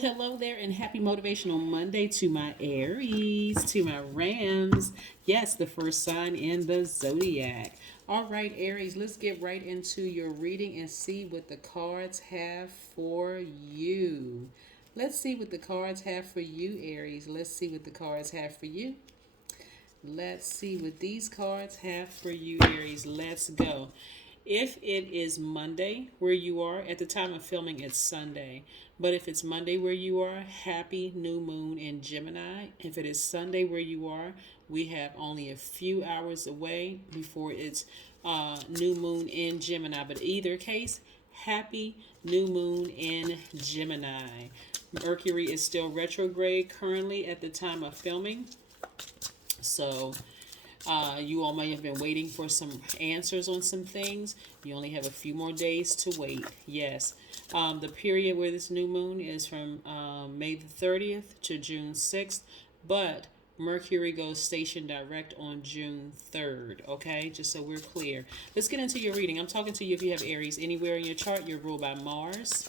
Hello there, and happy Motivational Monday to my Aries, to my Rams. Yes, the first sign in the Zodiac. All right, Aries, let's get right into your reading and see what the cards have for you. Let's see what the cards have for you, Aries. Let's see what the cards have for you. Let's see what these cards have for you, Aries. Let's go. If it is Monday where you are, at the time of filming, it's Sunday. But if it's Monday where you are, happy new moon in Gemini. If it is Sunday where you are, we have only a few hours away before it's new moon in Gemini. But either case, happy new moon in Gemini. Mercury is still retrograde currently at the time of filming. So you all may have been waiting for some answers on some things. You only have a few more days to wait. Yes. The period where this new moon is from May the 30th to June 6th, but Mercury goes station direct on June 3rd. Okay, just so we're clear. Let's get into your reading. I'm talking to you if you have Aries anywhere in your chart. You're ruled by Mars.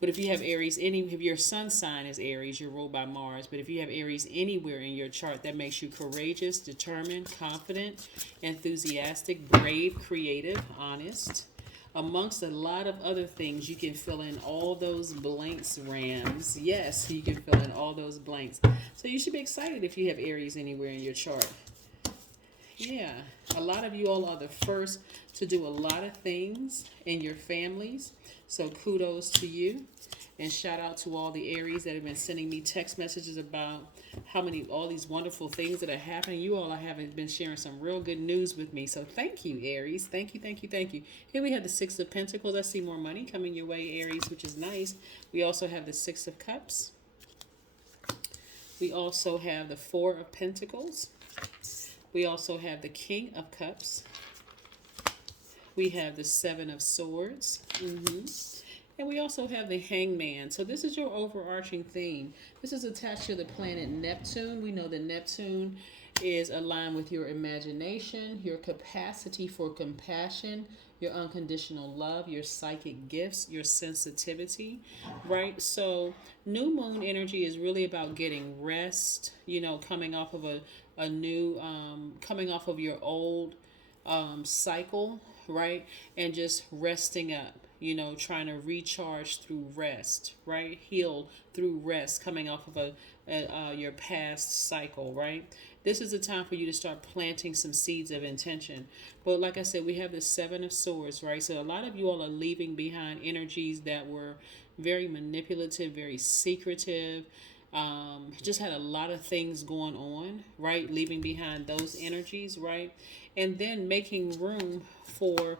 But if you have Aries, if your sun sign is Aries, you're ruled by Mars. But if you have Aries anywhere in your chart, that makes you courageous, determined, confident, enthusiastic, brave, creative, honest. Amongst a lot of other things, you can fill in all those blanks, Rams. Yes, you can fill in all those blanks. So you should be excited if you have Aries anywhere in your chart. Yeah, a lot of you all are the first to do a lot of things in your families. So kudos to you. And shout out to all the Aries that have been sending me text messages about all these wonderful things that are happening. You all have been sharing some real good news with me. So thank you, Aries. Thank you, thank you, thank you. Here we have the Six of Pentacles. I see more money coming your way, Aries, which is nice. We also have the Six of Cups. We also have the Four of Pentacles. We also have the King of Cups. We have the Seven of Swords. And we also have the Hangman. So this is your overarching theme. This is attached to the planet Neptune. We know that Neptune is aligned with your imagination, your capacity for compassion, your unconditional love, your psychic gifts, your sensitivity, right? So new moon energy is really about getting rest, coming off of a new, coming off of your old cycle, right? And just resting up, trying to recharge through rest, right? Heal through rest, coming off of your past cycle, right? This is a time for you to start planting some seeds of intention. But like I said, we have the Seven of Swords, right? So a lot of you all are leaving behind energies that were very manipulative, very secretive, just had a lot of things going on, right? Leaving behind those energies, right? And then making room for,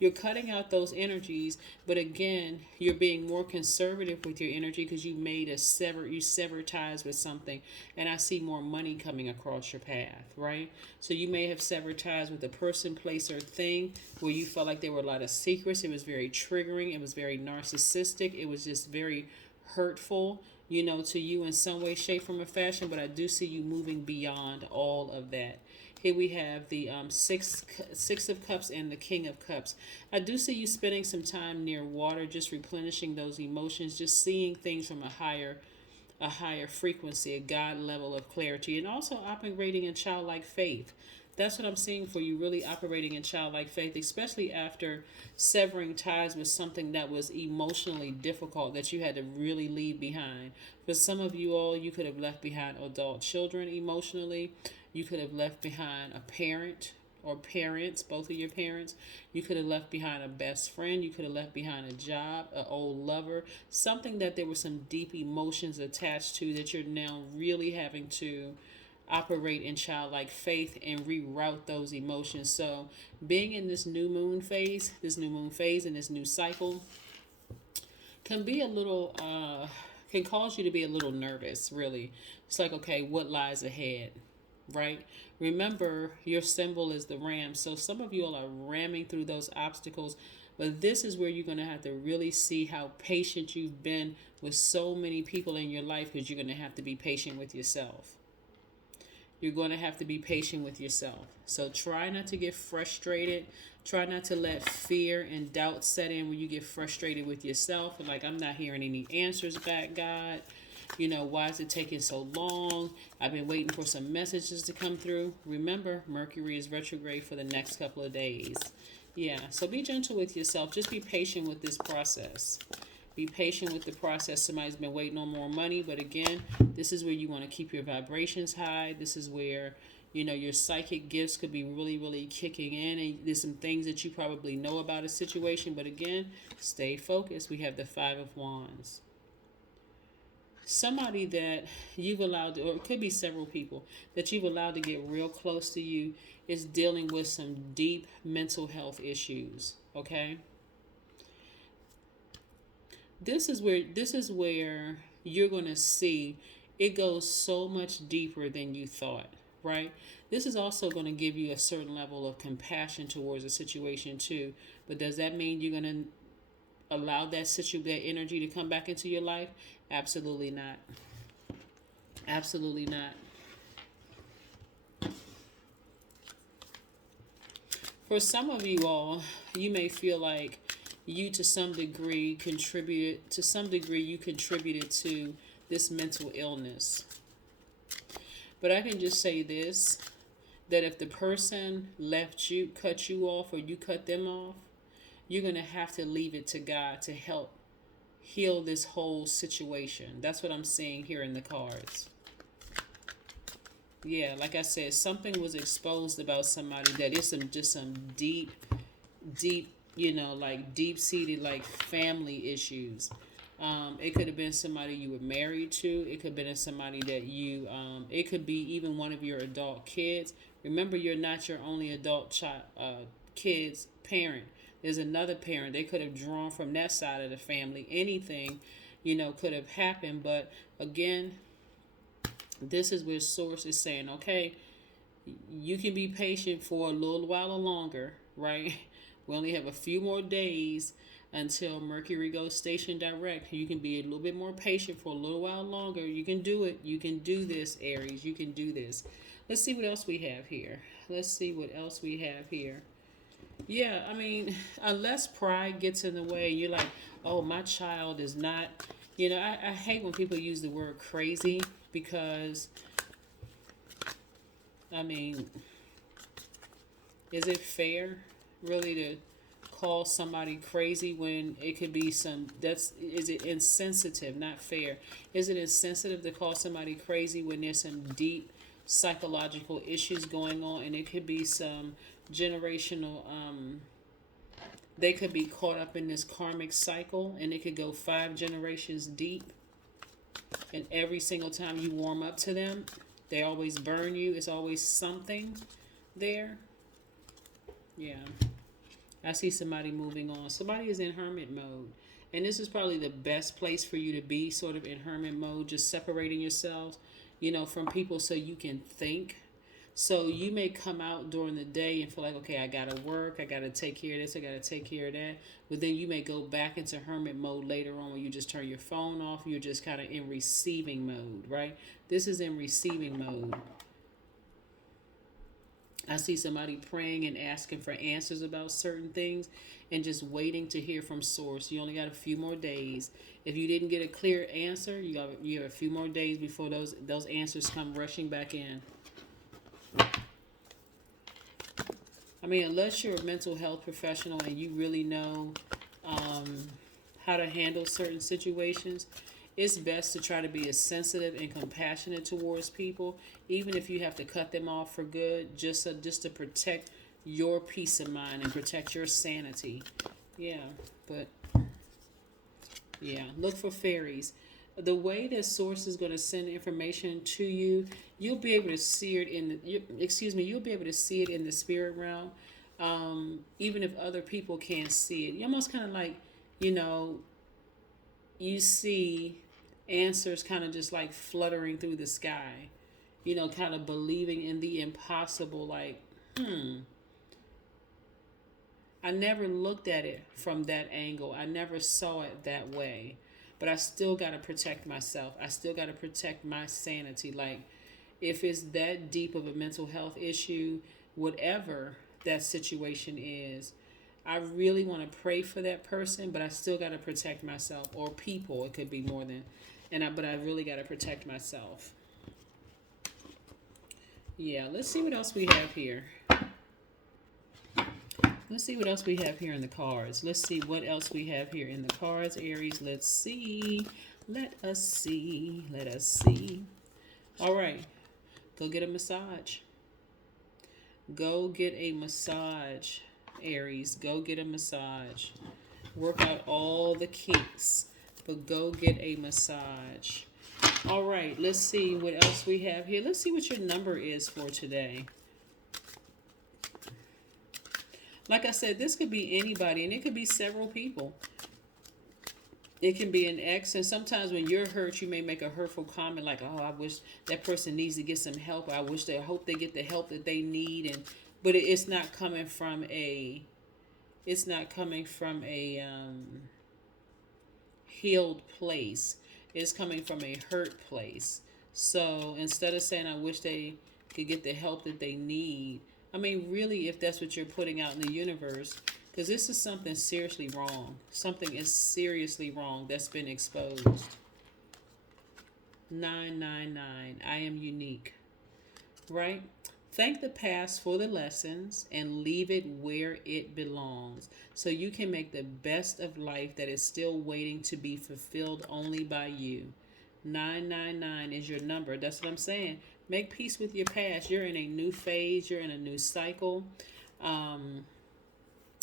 you're cutting out those energies, but again, you're being more conservative with your energy because you sever ties with something. And I see more money coming across your path, right? So you may have severed ties with a person, place, or thing where you felt like there were a lot of secrets. It was very triggering. It was very narcissistic. It was just very hurtful, to you in some way, shape, form, or fashion. But I do see you moving beyond all of that. Here we have the six of Cups and the King of Cups. I do see you spending some time near water, just replenishing those emotions, just seeing things from a higher frequency, a God level of clarity, and also operating in childlike faith. That's what I'm seeing for you, really operating in childlike faith, especially after severing ties with something that was emotionally difficult that you had to really leave behind. For some of you all, you could have left behind adult children emotionally. You could have left behind a parent or parents, both of your parents. You could have left behind a best friend. You could have left behind a job, an old lover, something that there were some deep emotions attached to that you're now really having to operate in childlike faith and reroute those emotions. So being in this new moon phase and this new cycle can be can cause you to be a little nervous, really. It's like, okay, what lies ahead? Right? Remember, your symbol is the ram. So some of you all are ramming through those obstacles, but this is where you're going to have to really see how patient you've been with so many people in your life, because you're going to have to be patient with yourself. You're going to have to be patient with yourself. So try not to get frustrated Try not to let fear and doubt set in when you get frustrated with yourself and like, I'm not hearing any answers back, God. Why is it taking so long? I've been waiting for some messages to come through. Remember, Mercury is retrograde for the next couple of days. Yeah, so be gentle with yourself. Just be patient with this process. Be patient with the process. Somebody's been waiting on more money, but again, this is where you want to keep your vibrations high. This is where, your psychic gifts could be really, really kicking in. And there's some things that you probably know about a situation, but again, stay focused. We have the Five of Wands. Somebody that you've allowed to, or it could be several people that you've allowed to get real close to you, is dealing with some deep mental health issues. Okay, this is where you're going to see it goes so much deeper than you thought, right? This is also going to give you a certain level of compassion towards a situation too. But does that mean you're going to allow that energy to come back into your life? Absolutely not. Absolutely not. For some of you all, you may feel like you contributed to this mental illness. But I can just say this, that if the person cut you off, or you cut them off, you're going to have to leave it to God to help heal this whole situation. That's what I'm seeing here in the cards. Yeah, like I said, something was exposed about somebody that is some deep, like deep-seated, like family issues. It could have been somebody you were married to. It could have been somebody that it could be even one of your adult kids. Remember, you're not your only adult kid's parent. There's another parent. They could have drawn from that side of the family. Anything, could have happened. But again, this is where Source is saying, okay, you can be patient for a little while longer, right? We only have a few more days until Mercury goes station direct. You can be a little bit more patient for a little while longer. You can do it. You can do this, Aries. You can do this. Let's see what else we have here. Yeah, I mean, unless pride gets in the way, you're like, oh, my child is not, I hate when people use the word crazy, because, I mean, is it fair really to call somebody crazy when it could be is it insensitive, not fair? Is it insensitive to call somebody crazy when there's some deep psychological issues going on, and it could be some generational, they could be caught up in this karmic cycle, and it could go 5 generations deep, and every single time you warm up to them, they always burn you. It's always something there. Yeah, I see somebody moving on. Somebody is in hermit mode, and this is probably the best place for you to be, sort of in hermit mode, just separating yourselves, from people so you can think. So you may come out during the day and feel like, okay, I got to work, I got to take care of this, I got to take care of that. But then you may go back into hermit mode later on, when you just turn your phone off. You're just kind of in receiving mode, right? This is in receiving mode. I see somebody praying and asking for answers about certain things and just waiting to hear from Source. You only got a few more days. If you didn't get a clear answer, you have a few more days before those answers come rushing back in. I mean, unless you're a mental health professional and you really know how to handle certain situations, it's best to try to be as sensitive and compassionate towards people, even if you have to cut them off for good, just to protect your peace of mind and protect your sanity. Yeah, but yeah, look for fairies. The way that Source is going to send information to you, you'll be able to see it you'll be able to see it in the spirit realm, even if other people can't see it. You almost kind of like, you see answers kind of just like fluttering through the sky, kind of believing in the impossible, like, I never looked at it from that angle. I never saw it that way. But I still got to protect myself. I still got to protect my sanity. Like, if it's that deep of a mental health issue, whatever that situation is. I really want to pray for that person, but I still got to protect myself, or people. It could be more than, but I really got to protect myself. Yeah, let's see what else we have here. Let's see what else we have here in the cards. Let's see what else we have here in the cards, Aries. Let's see. Let us see. Let us see. All right. Go get a massage. Go get a massage, Aries. Go get a massage. Work out all the kinks, but go get a massage. All right, let's see what else we have here. Let's see what your number is for today. Like I said, this could be anybody, and it could be several people. It can be an ex, and sometimes when you're hurt, you may make a hurtful comment like, "Oh, I wish that person needs to get some help. I hope they get the help that they need." But it's not coming from a, healed place. It's coming from a hurt place. So instead of saying, "I wish they could get the help that they need," I mean, really, if that's what you're putting out in the universe, because this is something seriously wrong. Something is seriously wrong that's been exposed. 999. I am unique. Right? Thank the past for the lessons and leave it where it belongs so you can make the best of life that is still waiting to be fulfilled only by you. 999 is your number. That's what I'm saying. Make peace with your past. You're in a new phase. You're in a new cycle.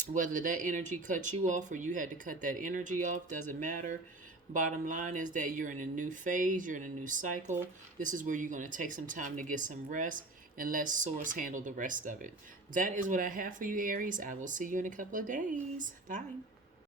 Whether that energy cut you off or you had to cut that energy off, doesn't matter. Bottom line is that you're in a new phase, you're in a new cycle. This is where you're going to take some time to get some rest and let Source handle the rest of it. That is what I have for you, Aries. I will see you in a couple of days. Bye.